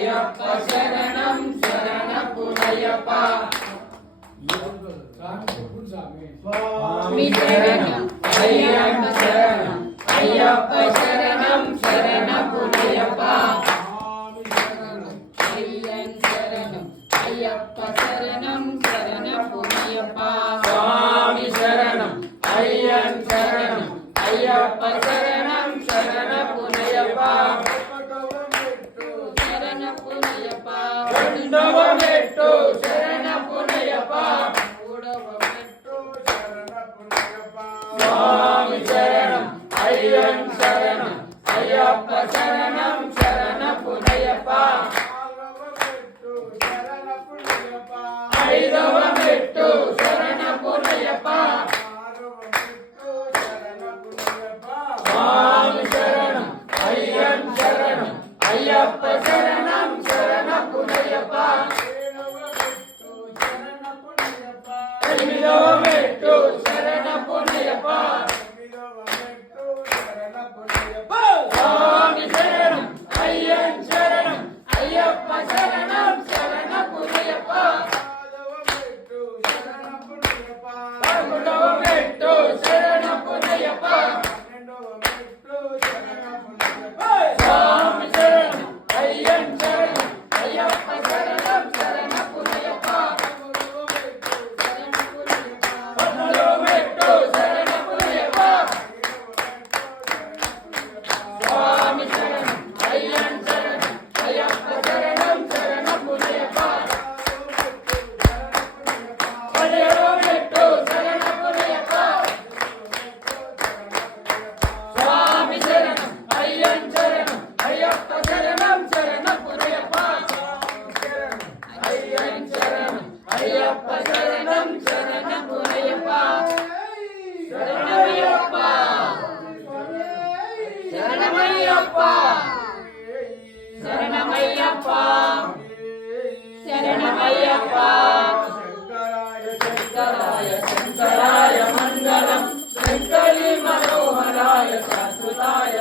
అయ్యప్ప శరణం శరణపురయ్యప్ప స్వామి శరణం అయ్యప్ప శరణం అయ్యప్ప శరణం శరణపురయ్యప్ప అయ్యప్ప శరణం శరణపురయ్యప్ప స్వామి శరణం అయ్యన్ శరణం అయ్యప్ప శరణం శరణపురయ్యప్ప శరణపురయ్యప్ప రెండవ మెట్టు శరణపురయ్యప్ప మూడవ మెట్టు శరణపురయ్యప్ప స్వామి శరణం అయ్యన్ శరణం అయ్యప్ప శరణం శరణపురయ్యప్ప ఐదవ మెట్టు శరణపురయ్యప్ప స్వామి శరణం అయ్యన్ శరణం అయ్యప్ప శరణం శరణపురయ్యప్ప ఎనిమిదవ మెట్టు శరణపురయ్యప్ప స్వామి శరణం అయ్యన్ శరణం అయ్యప్ప శరణం శరణపురయ్యప్ప పదమూడవ మెట్టు శరణపురయ్యప్ప స్వామి శరణం అయ్యన్ శరణం అయ్యప్ప శరణం శరణపురయ్యప్ప పద్నాలుగవ మెట్టు శరణపురయ్యప్ప స్వామి శరణం అయ్యన్ శరణం అయ్యప్ప శరణం శరణపురయ్యప్ప పదిహేడవ మెట్టు శరణపురయ్యప్ప స్వామి శరణం అయ్యన్ శరణం అయ్యప్ప శరణం శరణపురయ్యప్ప అయ్యన్ శరణం అయ్యప్ప శరణం శరణపురయ్యప్ప శరణమయ్యప్ప శరణమయ్యప్ప శరణమయ్యప్ప శరణమయ్యప్ప శంకరాయ శంకరాయ మంగళం శంకరీ మనోహరాయ శాశ్వతాయ